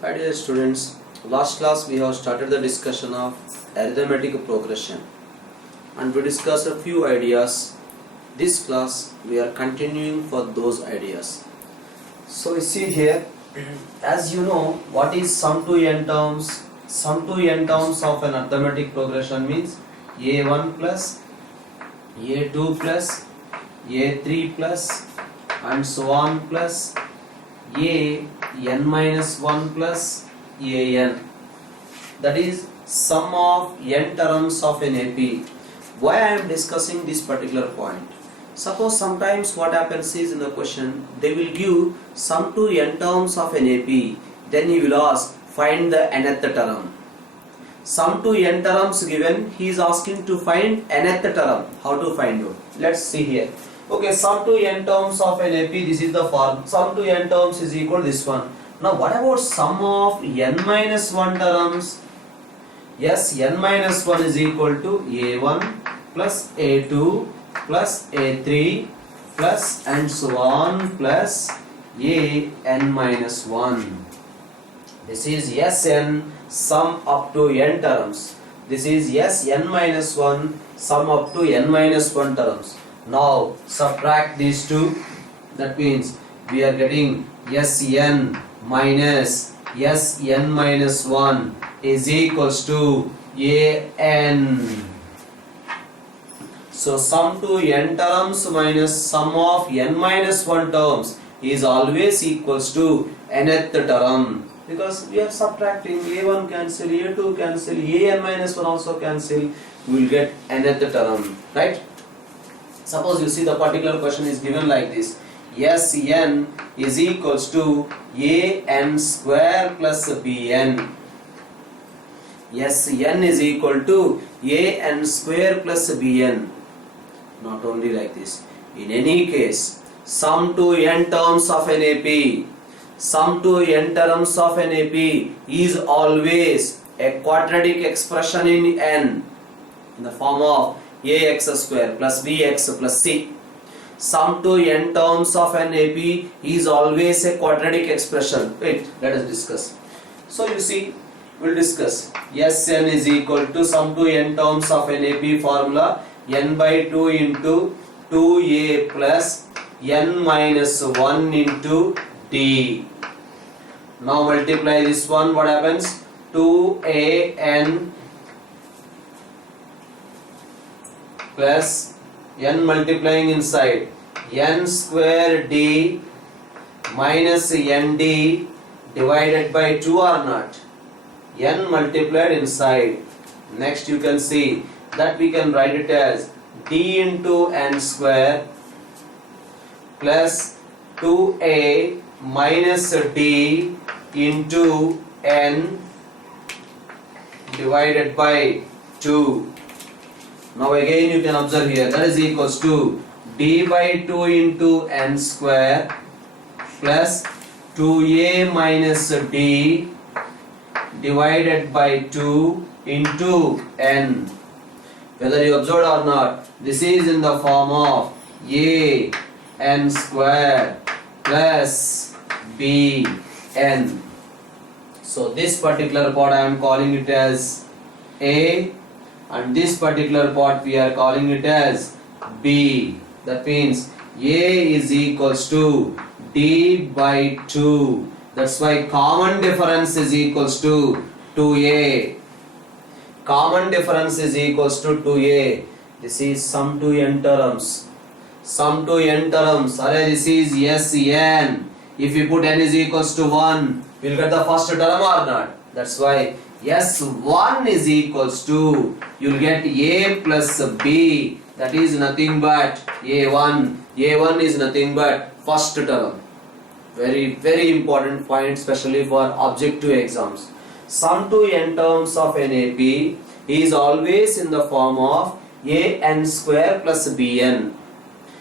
Hi dear students, last class we have started the discussion of arithmetic progression and we discussed a few ideas. This class we are continuing for those ideas. So you see here, as you know, what is sum to n terms? Sum to n terms of an arithmetic progression means a1 plus a2 plus a3 plus and so on plus a n minus 1 plus an. That is sum of n terms of an AP. Why I am discussing this particular point? Suppose sometimes what happens is in the question they will give sum to n terms of an AP, then he will ask find the nth term. Sum to n terms given, he is asking to find nth term. How to find out? Let's see here. Okay, sum to n terms of an AP, this is the form. Sum to n terms is equal to this one. Now what about sum of n minus 1 terms? Yes, n minus 1 is equal to a1 plus a2 plus a3 plus and so on plus a n minus 1. This is Sn sum up to n terms. This is Sn minus 1 sum up to n minus 1 terms. Now subtract these two. That means we are getting Sn minus Sn minus 1 is equals to an. So sum to n terms minus sum of n minus 1 terms is always equals to nth term. Because we are subtracting, a1 cancel, a2 cancel, an minus 1 also cancel, we will get nth term, right? Suppose you see the particular question is given like this. Sn is equals to an square plus bn. Sn is equal to an square plus bn. Not only like this. In any case, sum to n terms of an AP, sum to n terms of an AP is always a quadratic expression in n in the form of ax square plus bx plus c. Sum to n terms of an AP is always a quadratic expression. Wait, let us discuss. So you see, we'll discuss. Sn is equal to sum to n terms of an AP formula n by 2 into 2a plus n minus 1 into d. Now multiply this one, what happens? 2an plus n multiplying inside n square d minus nd divided by 2 or not? N multiplied inside. Next you can see that we can write it as d into n square plus 2a minus d into n divided by 2. Now again you can observe here, that is equals to d by 2 into n square plus 2a minus d divided by 2 into n. Whether you observed or not, this is in the form of a n square plus b n. So this particular part I am calling it as a, and this particular part we are calling it as b. That means a is equals to d by 2. That's why common difference is equals to 2a. Common difference is equals to 2a. This is sum to n terms. Sum to n terms. Array, this is Sn. If you put n is equals to 1, we'll get the first term or not? That's why S1 is equals to, you'll get a plus b. That is nothing but a1. a1 is nothing but first term. Very, very important point, especially for objective exams. Sum to n terms of an AP is always in the form of an square plus bn.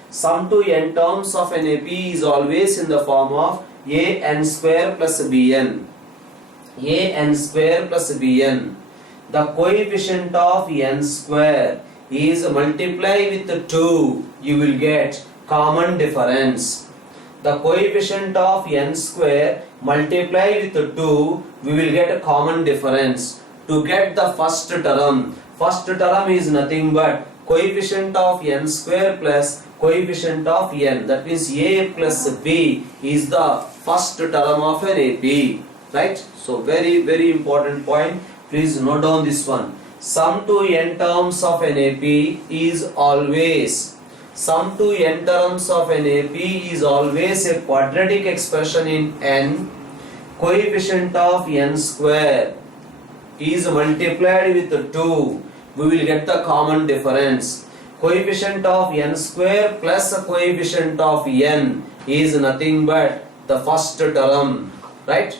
Sum to n terms of an AP is always in the form of an square plus bn. An square plus bn. The coefficient of n square is multiply with 2, you will get common difference. The coefficient of n square multiply with 2, we will get a common difference. To get the first term is nothing but coefficient of n square plus coefficient of n. That means a plus b is the first term of an AP. Right? So very important point. Please note down this one. Sum to n terms of an AP is always a quadratic expression in n. Coefficient of n square is multiplied with 2. We will get the common difference. Coefficient of n square plus a coefficient of n is nothing but the first term. Right?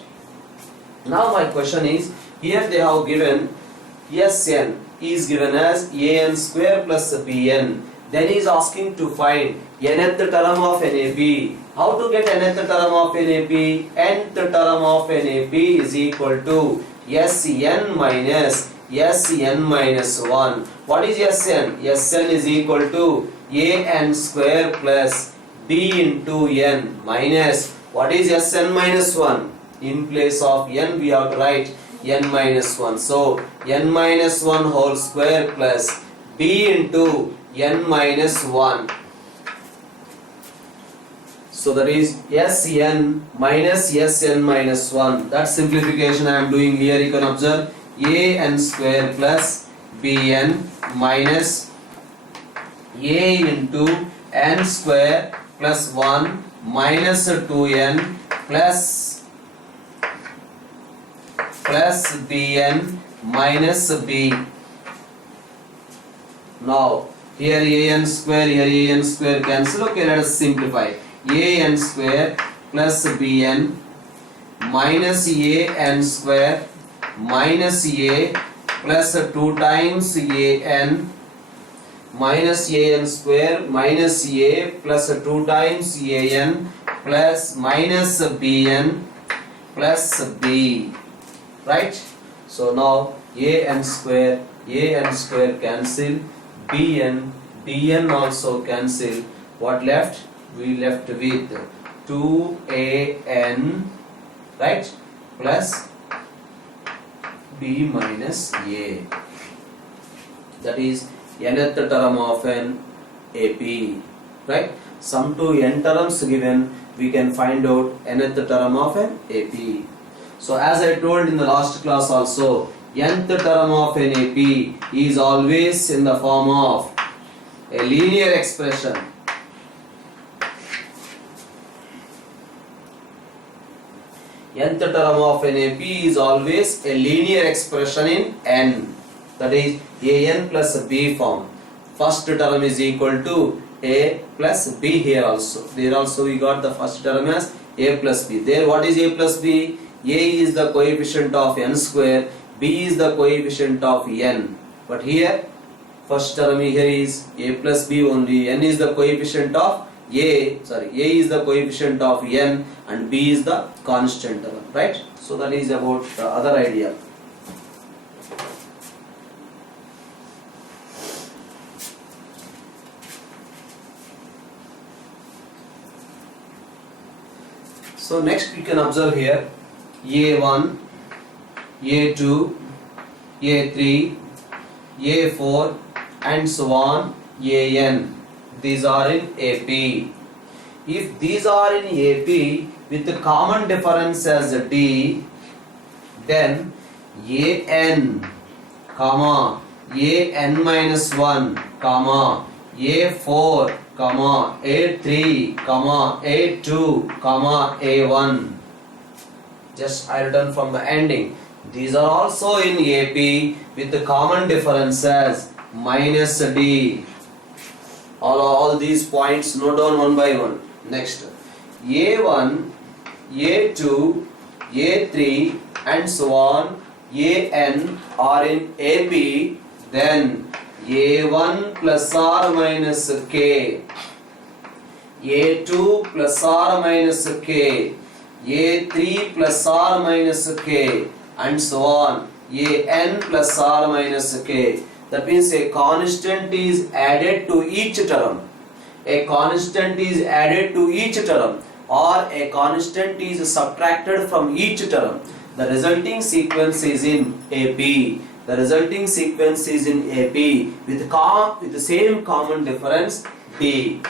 Now my question is, here they have given Sn is given as an square plus bn. Then he is asking to find nth term of NAP. How to get nth term of NAP? Nth term of NAP is equal to Sn minus 1. What is Sn? Sn is equal to an square plus b into n minus, what is Sn minus 1? In place of n we have to write n minus 1. So n minus 1 whole square plus b into n minus 1. So that is Sn minus Sn minus 1. That simplification I am doing here. You can observe an square plus bn minus a into n square plus 1 minus 2n plus bn minus b. Now here an square cancel. Okay, let us simplify. An square plus bn minus an square minus a plus 2 times an minus an square minus a plus 2 times an plus minus bn plus b. Right? So now an square cancel, bn also cancel. What left? We left with 2an, right, plus b minus a. That is nth term of an AP. Right? Sum to n terms given, we can find out nth term of an AP. So as I told in the last class also, nth term of an AP is always in the form of a linear expression. Nth term of an AP is always a linear expression in n. That is an plus b form. First term is equal to a plus b here also. There also we got the first term as a plus b. There what is a plus b? A is the coefficient of n square, b is the coefficient of n. But here first term here is a plus b only. N is the coefficient of a is the coefficient of n and b is the constant term. Right? So that is about the other idea. So next we can observe here A1, A2, A3, A4 and so on AN. These are in AP. If these are in AP with the common difference as D, then AN, comma, AN minus 1, comma, A4, comma, A3, comma, A2, comma, A1. Just I return from the ending. These are also in AP with the common difference as minus D. All these points note down one by one. Next, A1, A2, A3 and so on AN are in AP, then A1 plus or minus K, A2 plus or minus K, A3 plus or minus K and so on AN plus or minus K. That means a constant is added to each term. A constant is added to each term. or a constant is subtracted from each term, the resulting sequence is in AP. The resulting sequence is in AP with the same common difference D.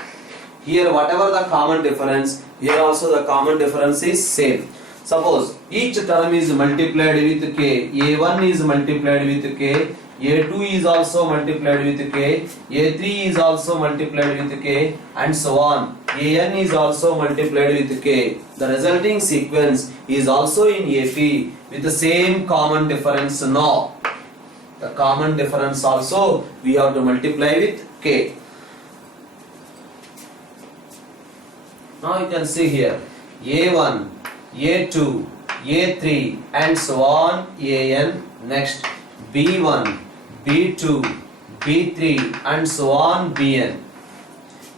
Here whatever the common difference, here also the common difference is same. Suppose each term is multiplied with k, A1 is multiplied with k, A2 is also multiplied with k, A3 is also multiplied with k, and so on. AN is also multiplied with k. The resulting sequence is also in AP with the same common difference. Now the common difference also we have to multiply with k. Now you can see here A1, A2, A3 and so on, AN. Next B1, B2, B3 and so on, BN.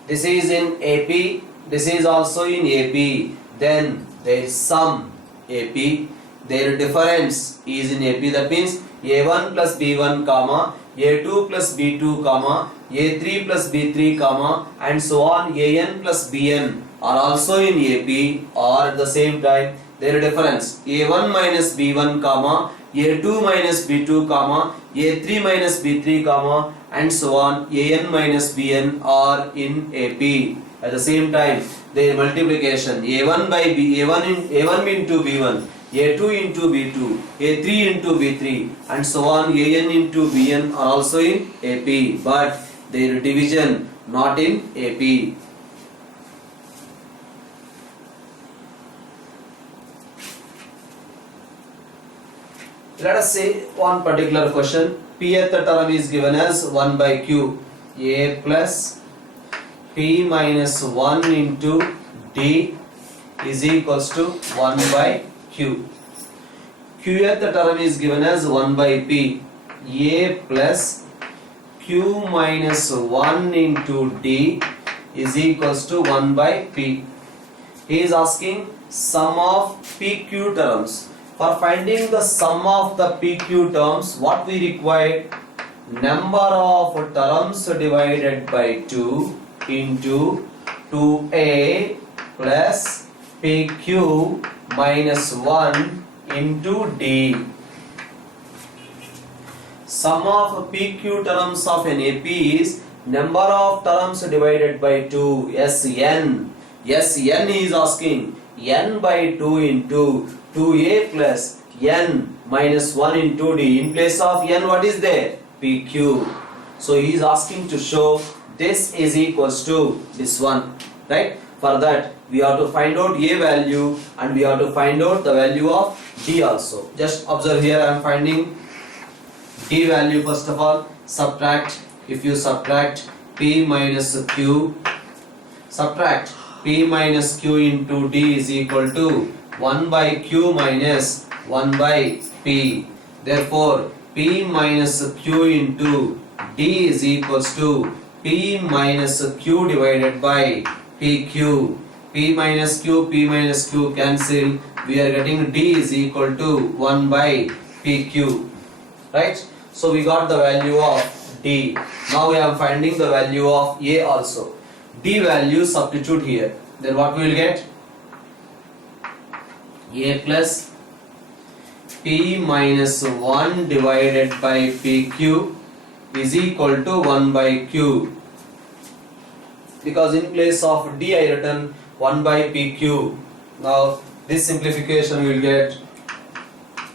This is in AP, this is also in AP. Then there is sum AP, their difference is in AP. That means A1 plus B1 comma, A2 plus B2 comma, A3 plus B3 comma and so on, AN plus BN are also in AP, or at the same time their difference A1 minus B1 comma, A2 minus B2 comma, A3 minus B3 comma and so on, AN minus BN are in AP. At the same time their multiplication A1 by B, A1 into B1, A2 into B2, A3 into B3 and so on, AN into BN are also in AP, but their division not in AP. Let us say one particular question. Pth term is given as 1 by q. A plus p minus 1 into d is equals to 1 by q. Qth term is given as 1 by p. A plus q minus 1 into d is equals to 1 by p. He is asking sum of pq terms. For finding the sum of the PQ terms, what we require? Number of terms divided by 2 into 2a plus PQ minus 1 into D. Sum of PQ terms of an AP is number of terms divided by 2, Sn. Sn is asking n by 2 into 2a plus n minus 1 into d. In place of n, what is there? PQ. So he is asking to show this is equals to this one, right? For that we have to find out a value and we have to find out the value of d also. Just observe here, I am finding d value. First of all, subtract. If you subtract p minus q, subtract p minus q into d is equal to 1 by q minus 1 by p. Therefore, p minus q into d is equals to p minus q divided by pq. P minus q cancel. We are getting d is equal to 1 by pq. Right? So we got the value of d. Now we are finding the value of a also. D value substitute here. Then what we will get? A plus p minus 1 divided by pq is equal to 1 by q. Because in place of d I written 1 by pq. Now this simplification will get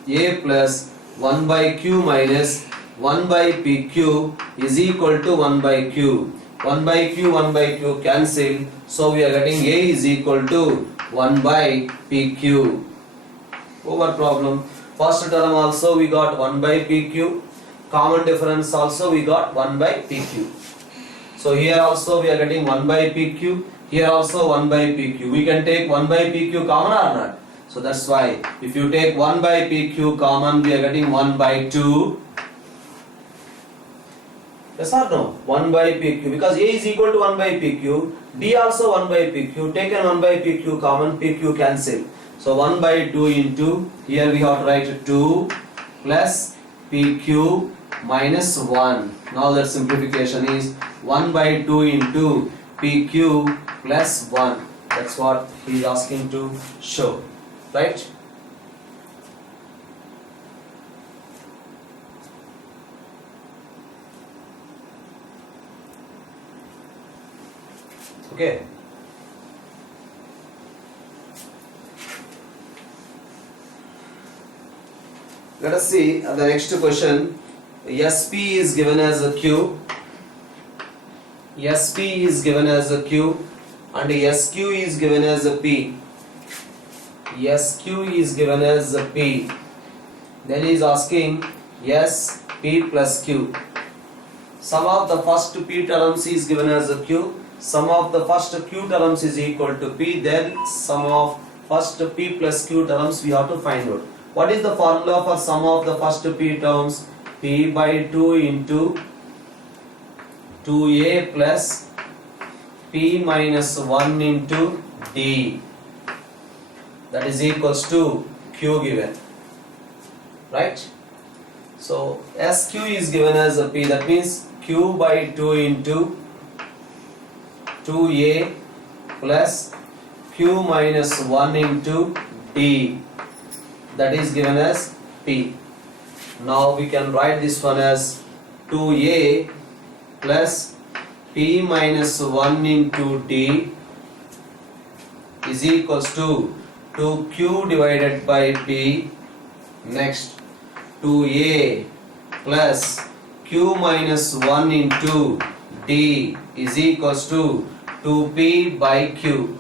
a plus 1 by q minus 1 by pq is equal to 1 by q. 1 by q cancel. So we are getting a is equal to 1 by pq. Over problem. First term also we got 1 by pq. Common difference also we got 1 by pq. So here also we are getting 1 by pq. Here also 1 by pq. We can take 1 by pq common or not? So that's why if you take 1 by pq common, we are getting 1 by 2. Yes or no? 1 by pq, because a is equal to 1 by pq, d also 1 by pq, taken 1 by pq common, pq cancel. So 1 by 2 into, here we have to write 2 plus pq minus 1. Now that simplification is 1 by 2 into pq plus 1. That's what he is asking to show, right? Okay. Let us see the next question. SP is given as a Q. SP is given as a Q and SQ is given as a P. SQ is given as a P. Then he is asking S, P plus Q. Sum of the first P terms is given as a Q. Sum of the first Q terms is equal to P. Then sum of first P plus Q terms we have to find out. What is the formula for sum of the first P terms? P by 2 into 2A plus P minus 1 into D. That is equals to Q given. Right? So SQ is given as a P. That means Q by 2 into 2A plus Q minus 1 into D. That is given as P. Now we can write this one as 2A plus P minus 1 into D is equals to 2Q divided by P. Next 2A plus Q minus 1 into D is equals to 2P by Q.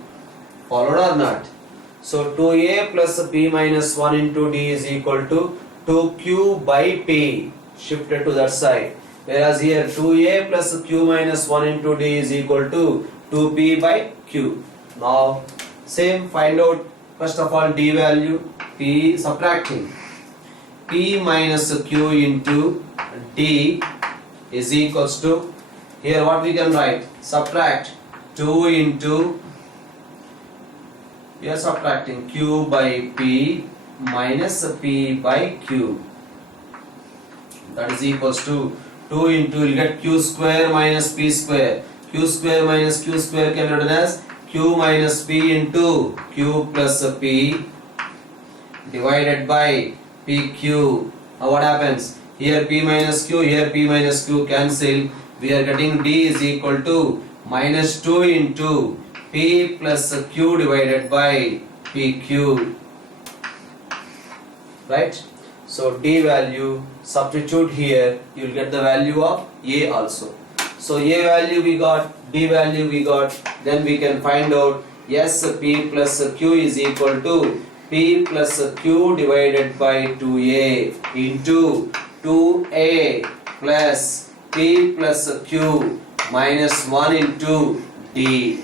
Followed or not? So 2A plus P minus 1 into D is equal to 2Q by P, shifted to that side. Whereas here 2A plus Q minus 1 into D is equal to 2P by Q. Now same, find out first of all D value. P, subtracting P minus Q into D is equals to, here what we can write, subtract 2 into, we are subtracting Q by P minus P by Q. That is equals to 2 into, you will get Q square minus P square. Q square minus Q square can be written as Q minus P into Q plus P divided by PQ. Now what happens? Here P minus Q, here P minus Q cancel. We are getting D is equal to minus 2 into P plus Q divided by PQ. Right? So D value, substitute here, you will get the value of A also. So A value we got, D value we got, then we can find out S P plus Q is equal to P plus Q divided by 2A into 2A plus P plus Q minus 1 into D.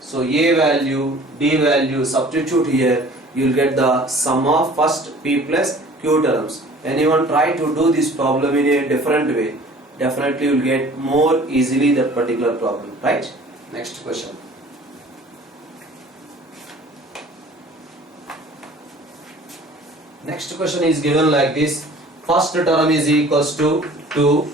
So A value, D value, substitute here, you will get the sum of first P plus Q terms. Anyone try to do this problem in a different way, definitely you will get more easily that particular problem, right? Next question. Next question is given like this. First term is equals to 2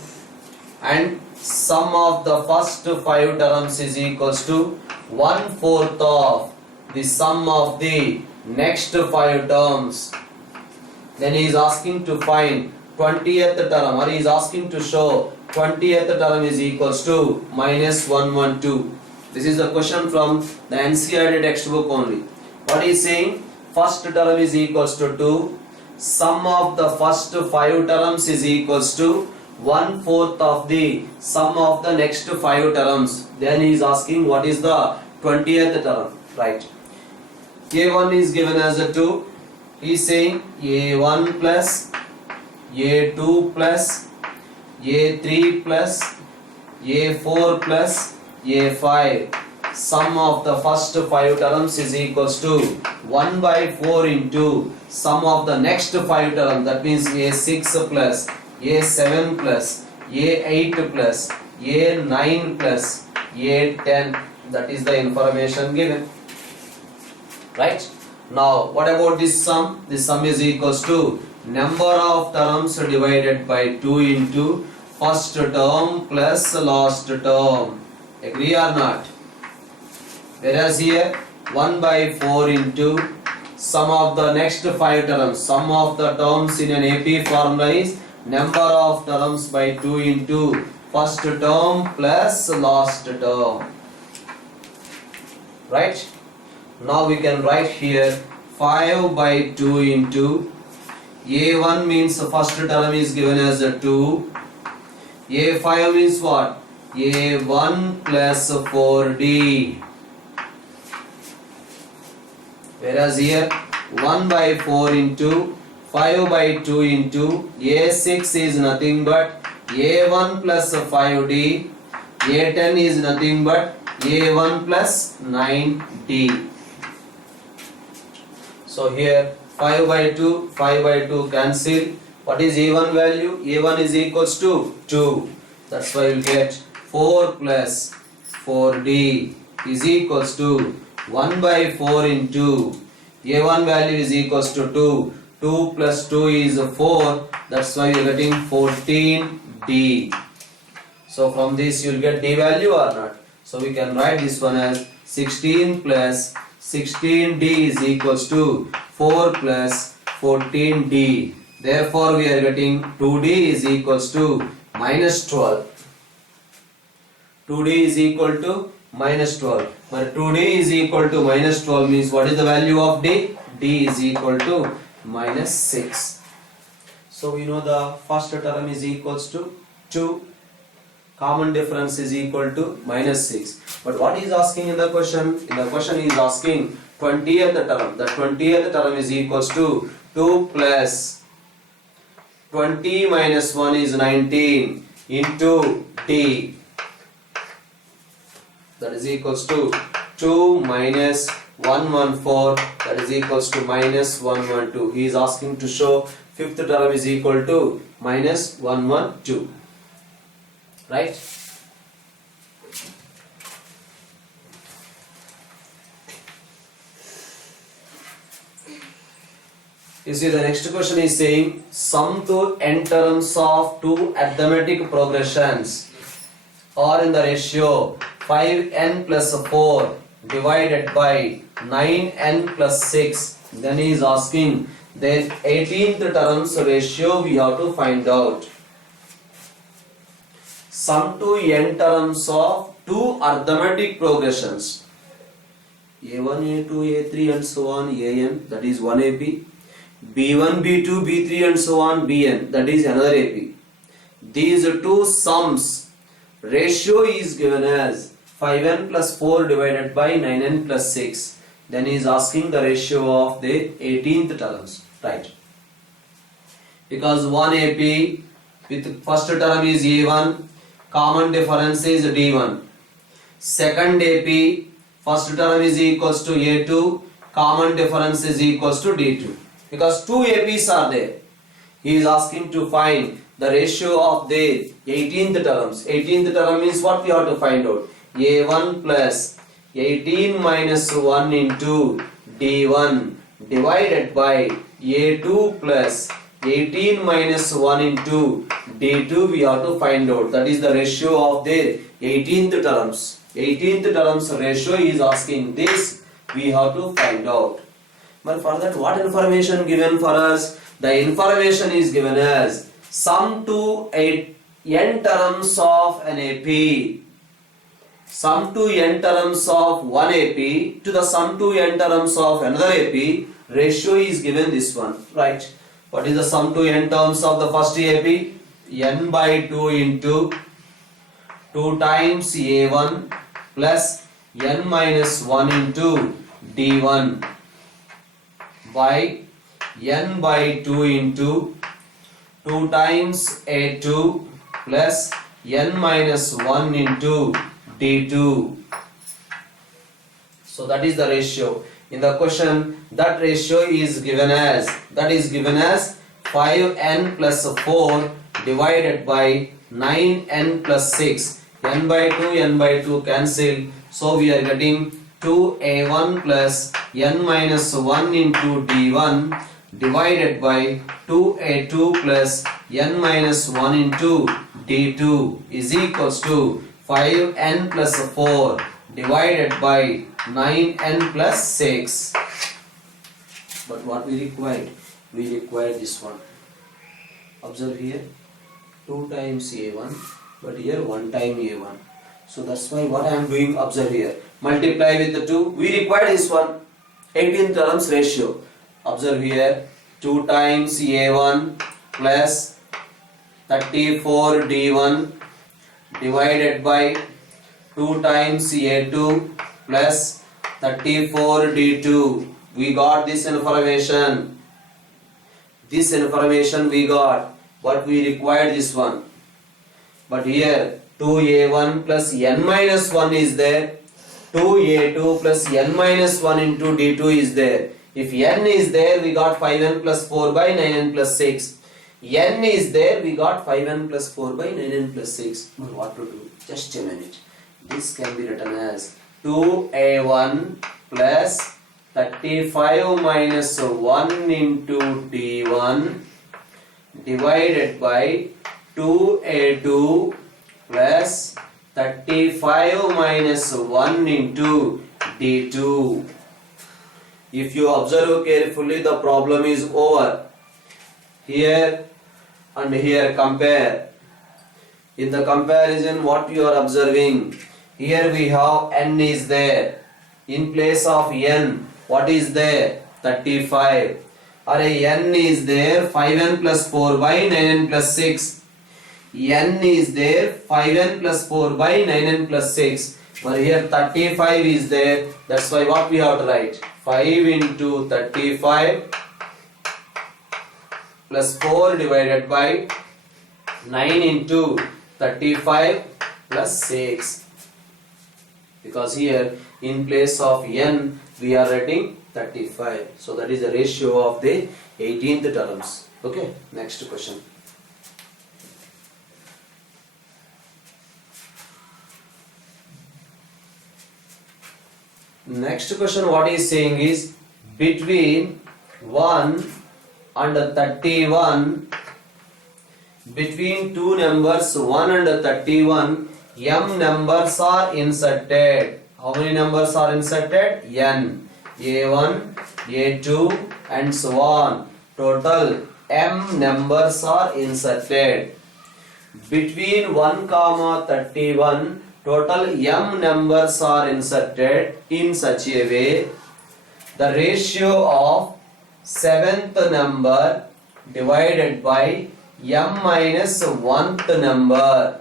and sum of the first 5 terms is equals to 1/4 of the sum of the next 5 terms. Then he is asking to find 20th term, or he is asking to show 20th term is equals to minus 112. This is the question from the NCERT textbook only. What he is saying? First term is equals to 2. Sum of the first 5 terms is equals to 1/4 of the sum of the next 5 terms. Then he is asking what is the 20th term, right? A1 is given as a 2. He is saying A1 plus A2 plus A3 plus A4 plus A5. Sum of the first 5 terms is equals to 1/4 into sum of the next 5 terms. That means A6 plus A7 plus A8 plus A9 plus A10. That is the information given. Right? Now what about this sum? This sum is equals to number of terms divided by 2 into first term plus last term. Agree or not? Whereas here 1 by 4 into sum of the next 5 terms. Sum of the terms in an AP formula is number of terms by 2 into first term plus last term. Right? Now we can write here 5 by 2 into A1 means the first term is given as a 2. A5 means what? A1 plus 4D. Whereas here 1 by 4 into 5 by 2 into A6 is nothing but A1 plus 5D. A10 is nothing but A1 plus 9D. So here 5 by 2 cancel. What is A1 value? A1 is equals to 2. That's why you get 4 plus 4D is equals to 1 by 4 into A1 value is equals to 2. 2 plus 2 is 4. That's why you are getting 14D. So from this you will get D value or not. So we can write this one as 16 plus 16D is equals to 4 plus 14D. Therefore we are getting 2D is equals to minus 12. 2D is equal to minus 12. But 2D is equal to minus 12 means what is the value of D? D is equal to minus 6. So we know the first term is equals to 2. Common difference is equal to minus 6. But what is asking in the question? In the question is asking 20th term. The 20th term is equals to 2 plus 20 minus 1 is 19 into D. That is equals to 2 minus 114, that is equals to minus 112. He is asking to show fifth term is equal to minus 112. Right? You see the next question is saying sum to n terms of two arithmetic progressions or in the ratio 5n plus 4 divided by 9n plus 6. Then he is asking then 18th terms ratio we have to find out. Sum to n terms of two arithmetic progressions a1, a2, a3 and so on an, that is one AP. B1, B2, B3 and so on Bn, that is another AP. These two sums ratio is given as 5n plus 4 divided by 9n plus 6. Then he is asking the ratio of the 18th terms, right? Because one AP with first term is A1, common difference is D1. Second AP, first term is equals to A2, common difference is equals to D2. Because two APs are there. He is asking to find the ratio of the 18th terms. 18th term means what we have to find out? A1 plus 18 minus 1 into D1 divided by A2 plus 18 minus 1 into D2 we have to find out. That is the ratio of the 18th terms. 18th terms ratio is asking this, we have to find out. But for that what information given for us? The information is given as sum to n terms of an AP. Sum to n terms of one AP to the sum to n terms of another AP ratio is given this one, right? What is the sum to n terms of the first AP? N by 2 into 2 times A1 plus n minus 1 into D1 by n by 2 into 2 times A2 plus n minus 1 into D2. So that is the ratio. In the question that ratio is given as 5n plus 4 divided by 9n plus 6. n by 2 cancel. So we are getting 2a1 plus n minus 1 into d1 divided by 2a2 plus n minus 1 into d2 is equals to 5n plus 4 divided by 9n plus 6. But what we required? We required this one. Observe here, 2 times a1, but here 1 time a1. So that's why what I am doing, observe here, multiply with the 2. We require this one, 18 terms ratio. Observe here, 2 times a1 plus 34 d1 divided by 2 times a2 plus 34 d2. We got this information. This information we got, but we required this one. But here 2a1 plus n minus 1 is there. 2a2 plus n minus 1 into d2 is there. If n is there, we got 5n plus 4 by 9n plus 6. N is there, we got 5n plus 4 by 9n plus 6. But what to do? Just a minute. This can be written as 2a1 plus 35 minus 1 into d1 divided by 2a2 plus 35 minus 1 into d2. If you observe carefully, the problem is over. Here and here compare. In the comparison, what you are observing? Here we have n is there. In place of n, what is there? 35. Array n is there, 5n plus 4 by 9n plus 6. N is there, 5n plus 4 by 9n plus 6. But here 35 is there. That's why what we have to write? 5 into 35 plus 4 divided by 9 into 35 plus 6. Because here in place of n we are writing 35. So that is the ratio of the 18th terms. Okay, next question. Next question, what he is saying is between 1 and 31, between two numbers 1 and 31, m numbers are inserted. How many numbers are inserted? N, a1, a2 and so on. Total m numbers are inserted. Between 1 comma 31, total m numbers are inserted in such a way the ratio of 7th number divided by m minus 1th number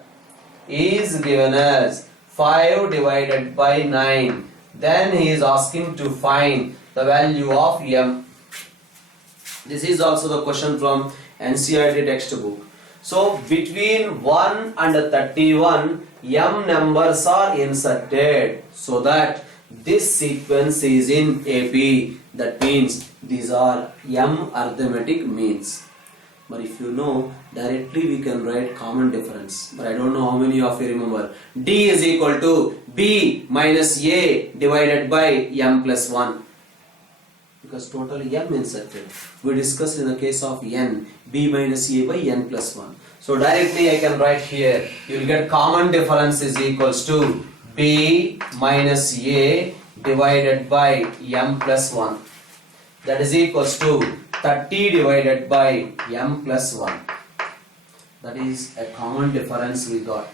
is given as 5 divided by 9. Then he is asking to find the value of m. This is also the question from NCERT textbook. So between 1 and 31, m numbers are inserted so that this sequence is in AP. That means these are m arithmetic means. But if you know, directly we can write common difference. But I don't know how many of you remember. D is equal to B minus A divided by m plus 1. Because total m inserted. We discussed in the case of n, B minus A by n plus 1. So directly I can write here, you will get common difference is equals to B minus A divided by m plus 1. That is equals to 30 divided by m plus 1. That is a common difference we got.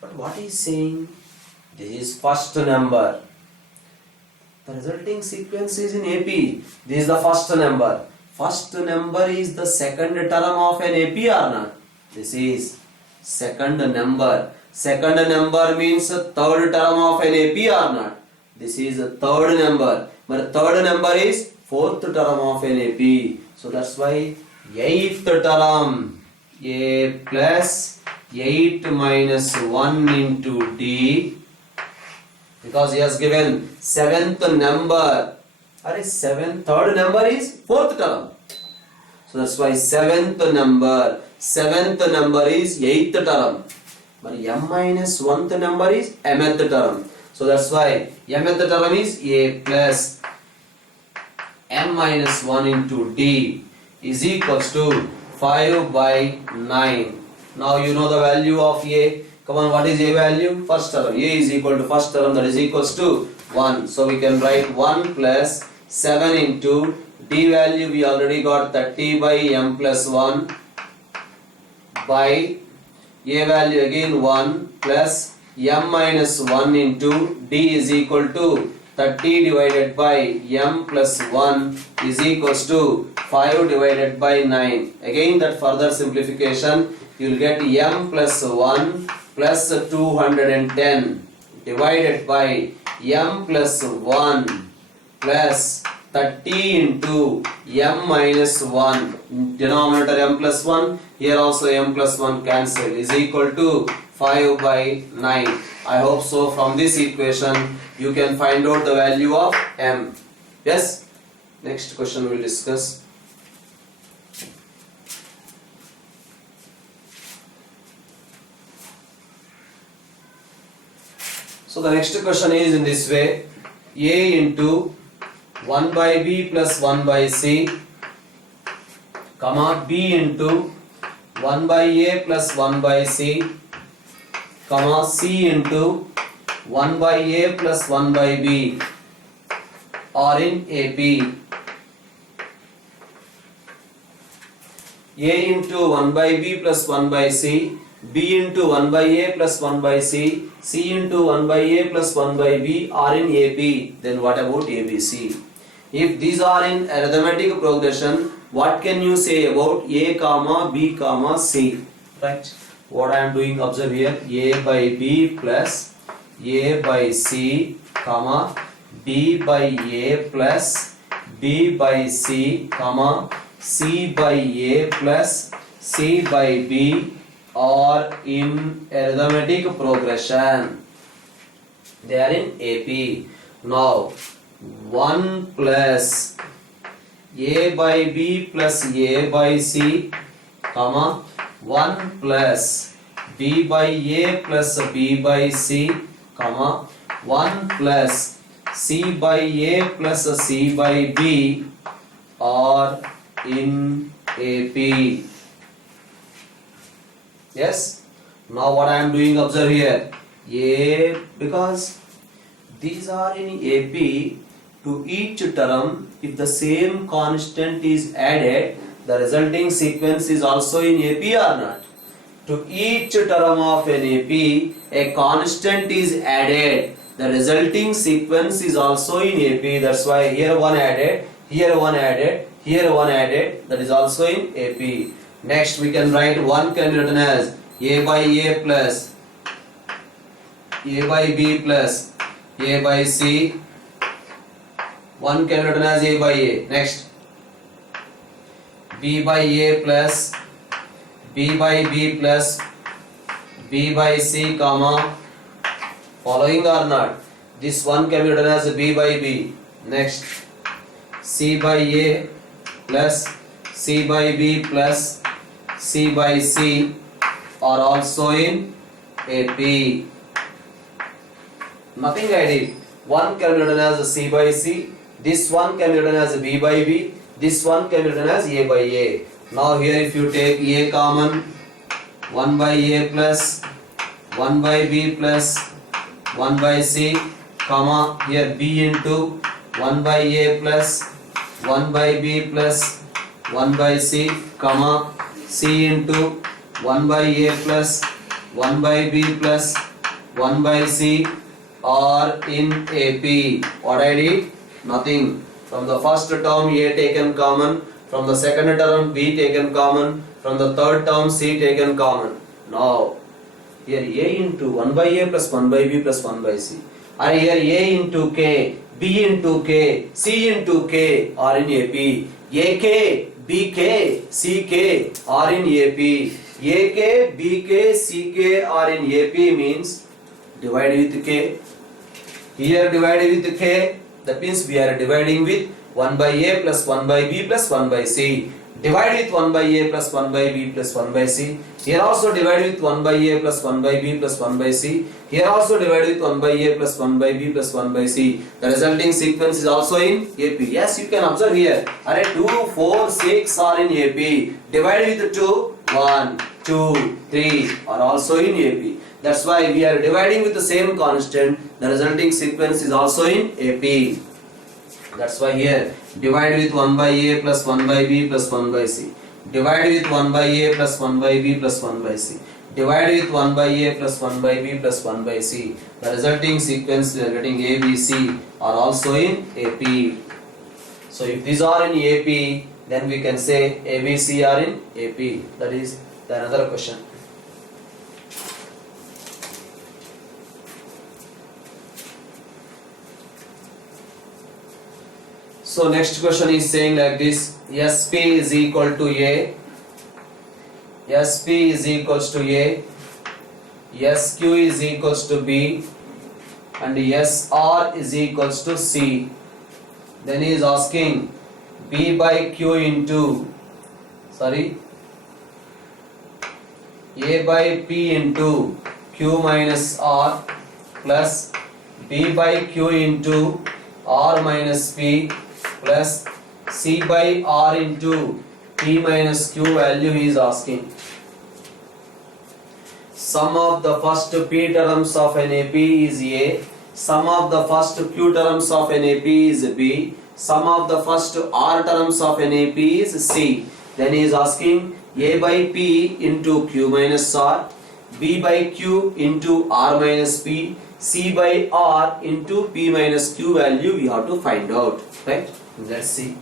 But what he is saying? This is first number. The resulting sequence is in AP. This is the first number. First number is the second term of an AP or not? This is second number. Second number means third term of an AP or not? This is a third number. But third number is fourth term of an AP. So that's why 8th term, A plus 8 minus 1 into D, because he has given 7th number. Third number is fourth term. So that's why 7th number is 8th term. But m minus 1th number is mth term. So that's why mth term is A plus m minus 1 into D is equals to 5 by 9. Now you know the value of A. Come on, what is A value? First term. A is equal to first term, that is equals to 1. So we can write 1 plus 7 into D value we already got 30 by M plus 1 by A value again 1 plus M minus 1 into D is equal to 30 divided by M plus 1 is equals to 5 divided by 9. Again that further simplification, you will get M plus 1 plus 210 divided by M plus 1 plus 30 into M minus 1, denominator M plus 1, here also M plus 1 cancel, is equal to 5 by 9. I hope so from this equation you can find out the value of M. Yes? Next question we will discuss. So the next question is in this way, A into 1 by B plus 1 by C, comma B into 1 by A plus 1 by C, comma C into 1 by A plus 1 by B are in AP. A into 1 by B plus 1 by C, B into 1 by A plus 1 by C, C into 1 by A plus 1 by B are in AP. Then what about ABC? If these are in arithmetic progression, what can you say about A comma B comma C? Right? What I am doing, observe here, A by B plus A by C, comma B by A plus B by C, comma C by A plus C by B are in arithmetic progression. They are in AP. Now 1 plus A by B plus A by C, comma 1 plus B by A plus B by C, comma 1 plus C by A plus C by B are in AP. Yes? Now what I am doing, observe here, A, because these are in AP, to each term if the same constant is added, the resulting sequence is also in AP or not? To each term of an AP, a constant is added, the resulting sequence is also in AP. That's why here one added, here one added, here one added, that is also in AP. Next we can write 1 can be written as A by A plus A by B plus A by C. 1 can be written as A by A. Next B by A plus B by B plus B by C, comma following or not? This one can be written as B by B. Next C by A plus C by B plus C by C are also in AP. Nothing I did. One can be written as C by C. This one can be written as B by B. This one can be written as A by A. Now here if you take A common, 1 by A plus 1 by B plus 1 by C, comma here B into 1 by A plus 1 by B plus 1 by C, comma C into 1 by A plus 1 by B plus 1 by C are in AP. What I did? Nothing. From the first term A taken common, from the second term B taken common, from the third term C taken common. Now here A into 1 by A plus 1 by B plus 1 by C. And here A into K, B into K, C into K are in AP. AK, BK, CK are in AP. AK, BK, CK are in AP means divide with K. Here divide with K, that means we are dividing with 1 by A plus 1 by B plus 1 by C. Divide with 1 by A plus 1 by B plus 1 by C. Here also divide with 1 by A plus 1 by B plus 1 by C. Here also divide with 1 by A plus 1 by B plus 1 by C. The resulting sequence is also in AP. Yes, you can observe here. Array 2, 4, 6 are in AP. Divide with 2, 1, 2, 3 are also in AP. That's why we are dividing with the same constant. The resulting sequence is also in AP. That's why here divide with 1 by A plus 1 by B plus 1 by C. Divide with 1 by A plus 1 by B plus 1 by C. Divide with 1 by A plus 1 by B plus 1 by C. The resulting sequence we are getting A, B, C are also in AP. So if these are in AP, then we can say A, B, C are in AP. That is the another question. So next question is saying like this: SP is equal to A, SP is equals to A, SQ is equals to B, and SR is equals to C. Then he is asking B by Q into, sorry, A by P into Q minus R plus B by Q into R minus P plus C by R into P minus Q value he is asking. Sum of the first P terms of an AP is A. Sum of the first Q terms of an AP is B. Sum of the first R terms of an AP is C. Then he is asking A by P into Q minus R, B by Q into R minus P, C by R into P minus Q value we have to find out. Right? Let's see.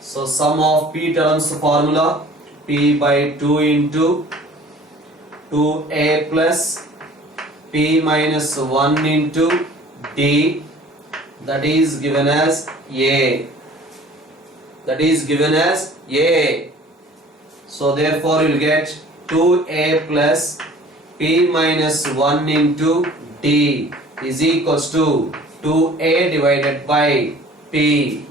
So sum of P terms formula, P by 2 into 2A plus P minus 1 into D, that is given as A. That is given as A. So therefore you will get 2A plus P minus 1 into D is equals to 2A divided by P.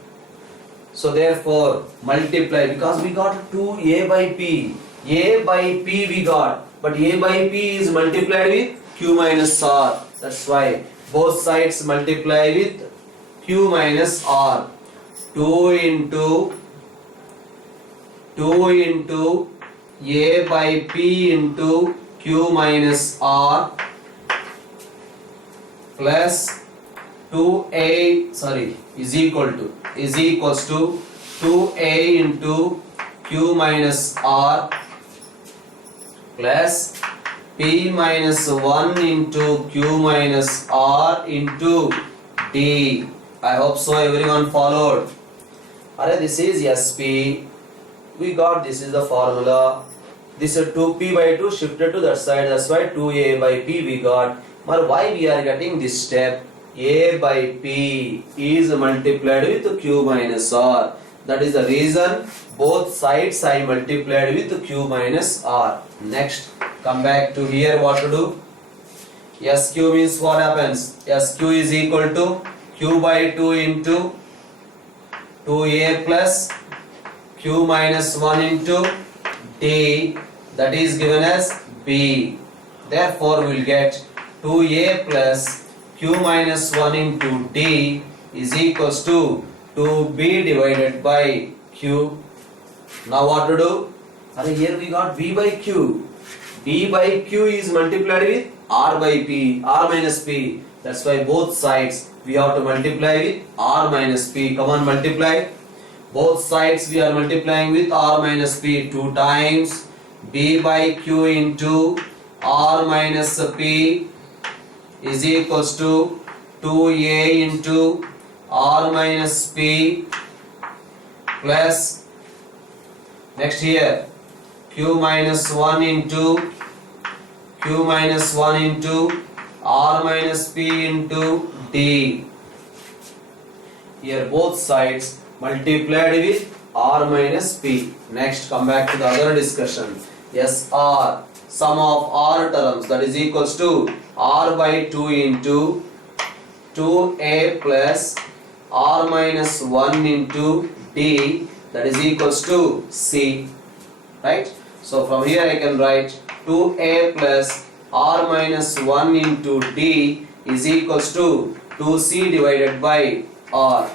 So therefore multiply, because we got 2A by P. A by P we got, but A by P is multiplied with Q minus R. That's why both sides multiply with Q minus R. 2 into A by P into Q minus R plus 2A is equals to 2A into Q minus R plus P minus 1 into Q minus R into D. I hope so everyone followed. Alright, this is SP. We got this is the formula. This is 2P by 2 shifted to that side. That's why 2A by P we got. But why we are getting this step? A by P is multiplied with Q minus R. That is the reason both sides I multiplied with Q minus R. Next, come back to here, what to do? SQ means what happens? SQ is equal to Q by 2 into 2A plus Q minus 1 into D, that is given as B. Therefore we will get 2A plus Q minus 1 into D is equals to 2B divided by Q. Now what to do? Here we got B by Q. B by Q is multiplied with R by P, R minus P. That's why both sides we have to multiply with R minus P. Come on, multiply. Both sides we are multiplying with R minus P 2 times. B by Q into R minus P is equals to 2A into R minus P plus, next here, Q minus 1 into R minus P into D. Here both sides multiplied with R minus P. Next, come back to the other discussion. SR, sum of R terms, that is equals to R by 2 into 2A plus R minus 1 into D, that is equals to C. Right? So from here I can write 2A plus R minus 1 into D is equals to 2C divided by R.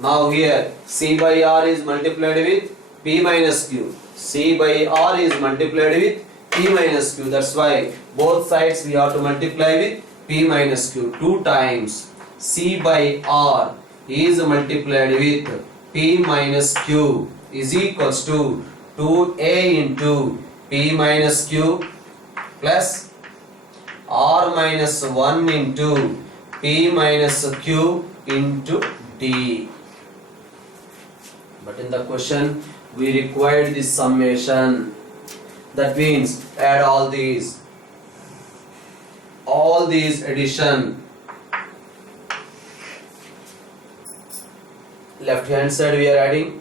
Now here C by R is multiplied with P minus Q. C by R is multiplied with p minus q. That's why both sides we have to multiply with p minus q. 2 times c by r is multiplied with p minus q is equals to 2a into p minus q plus r minus 1 into p minus q into d. But in the question we required this summation. That means add all these addition. Left hand side we are adding,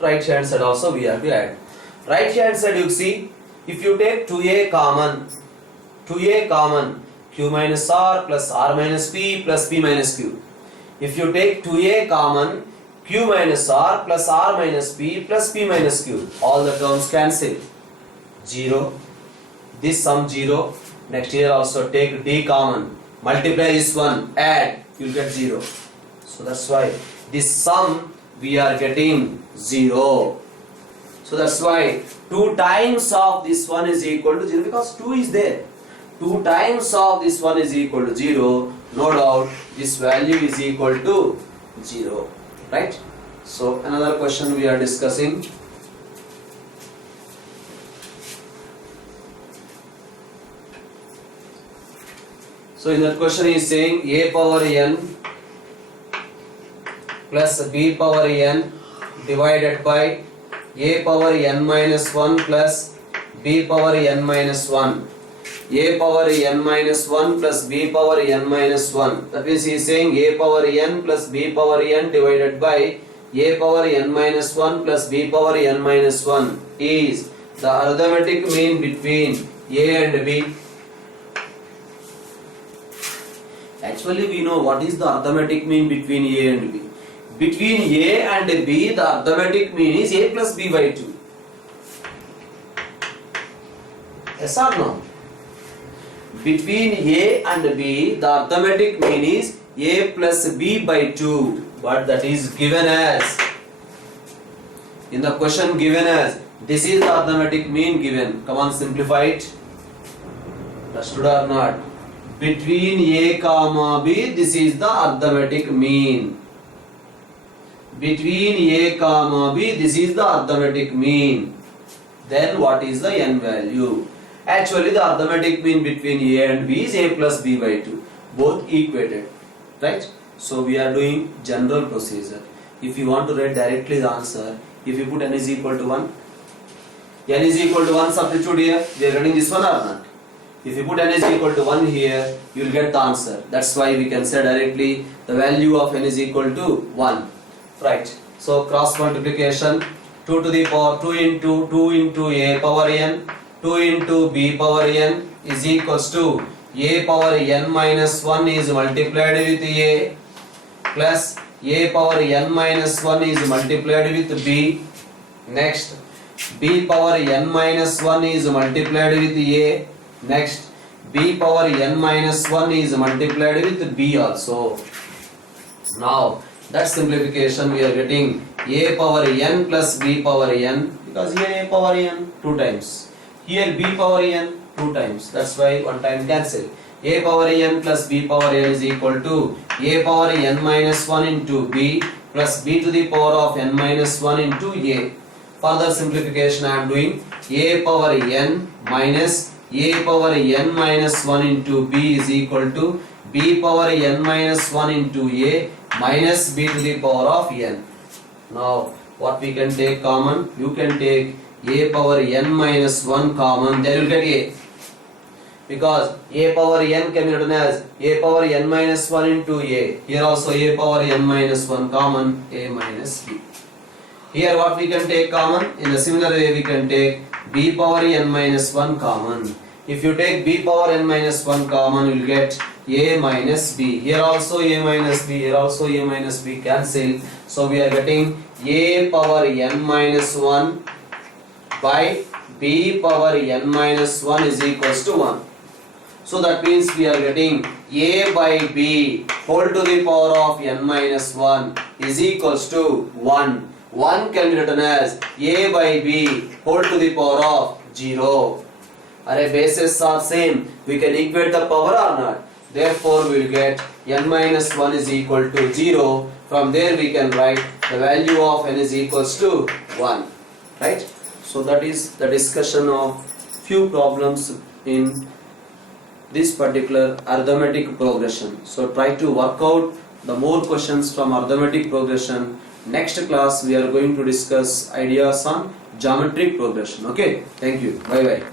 right hand side also we have to add. Right hand side you see, if you take 2a common, q minus r plus r minus p plus p minus q. If you take 2a common, q minus r plus r minus p plus p minus q, all the terms cancel. 0. This sum 0. Next here also take d common, multiply this one, add, you will get 0. So that's why this sum we are getting 0. So that's why 2 times of this one is equal to 0, because 2 is there. 2 times of this one is equal to 0. No doubt this value is equal to 0. Right? So another question we are discussing. So in that question he is saying a power n plus b power n divided by a power n minus 1 plus b power n minus 1. A power n minus 1 plus b power n minus 1. That means he is saying a power n plus b power n divided by a power n minus 1 plus b power n minus 1 is the arithmetic mean between a and b. Actually we know what is the arithmetic mean between a and b. Between a and b the arithmetic mean is a plus b by 2. Yes or no? Between a and b the arithmetic mean is a plus b by 2, but that is given as, in the question given as, this is the arithmetic mean given. Come on, simplify it. Understood or not? Between a comma b this is the arithmetic mean. Between a comma b this is the arithmetic mean. Then what is the n value? Actually the arithmetic mean between a and b is a plus b by 2, both equated, right? So we are doing general procedure. If you want to write directly the answer, if you put n is equal to 1, n is equal to 1, substitute here, we are getting this one or not? If you put n is equal to 1 here, you will get the answer. That's why we can say directly the value of n is equal to 1, right? So cross multiplication, 2 to the power 2 into a power n, 2 into b power n is equals to a power n minus 1 is multiplied with a plus a power n minus 1 is multiplied with b. Next b power n minus 1 is multiplied with a. Next b power n minus 1 is multiplied with b also. Now that simplification we are getting a power n plus b power n, because here a power n 2 times, here b power n 2 times, that's why one time cancel. A power n plus b power n is equal to a power n minus 1 into b plus b to the power of n minus 1 into a. Further simplification I am doing a power n minus a power n minus 1 into b is equal to b power n minus 1 into a minus b to the power of n. Now what we can take common? You can take a power n minus 1 common, then you will get a, because a power n can be written as a power n minus 1 into a. Here also a power n minus 1 common, a minus b. Here what we can take common? In the similar way we can take b power n minus 1 common. If you take b power n minus 1 common, you will get a minus b. Here also a minus b, here also a minus b cancel. So we are getting a power n minus 1 by b power n minus 1 is equals to 1. So that means we are getting a by b whole to the power of n minus 1 is equals to 1. 1 can be written as a by b whole to the power of 0. Array bases are same. We can equate the power or not. Therefore, we will get n minus 1 is equal to 0. From there we can write the value of n is equals to 1. Right? So that is the discussion of few problems in this particular arithmetic progression. So try to work out the more questions from arithmetic progression. Next class we are going to discuss ideas on geometric progression. Okay, thank you. Bye bye.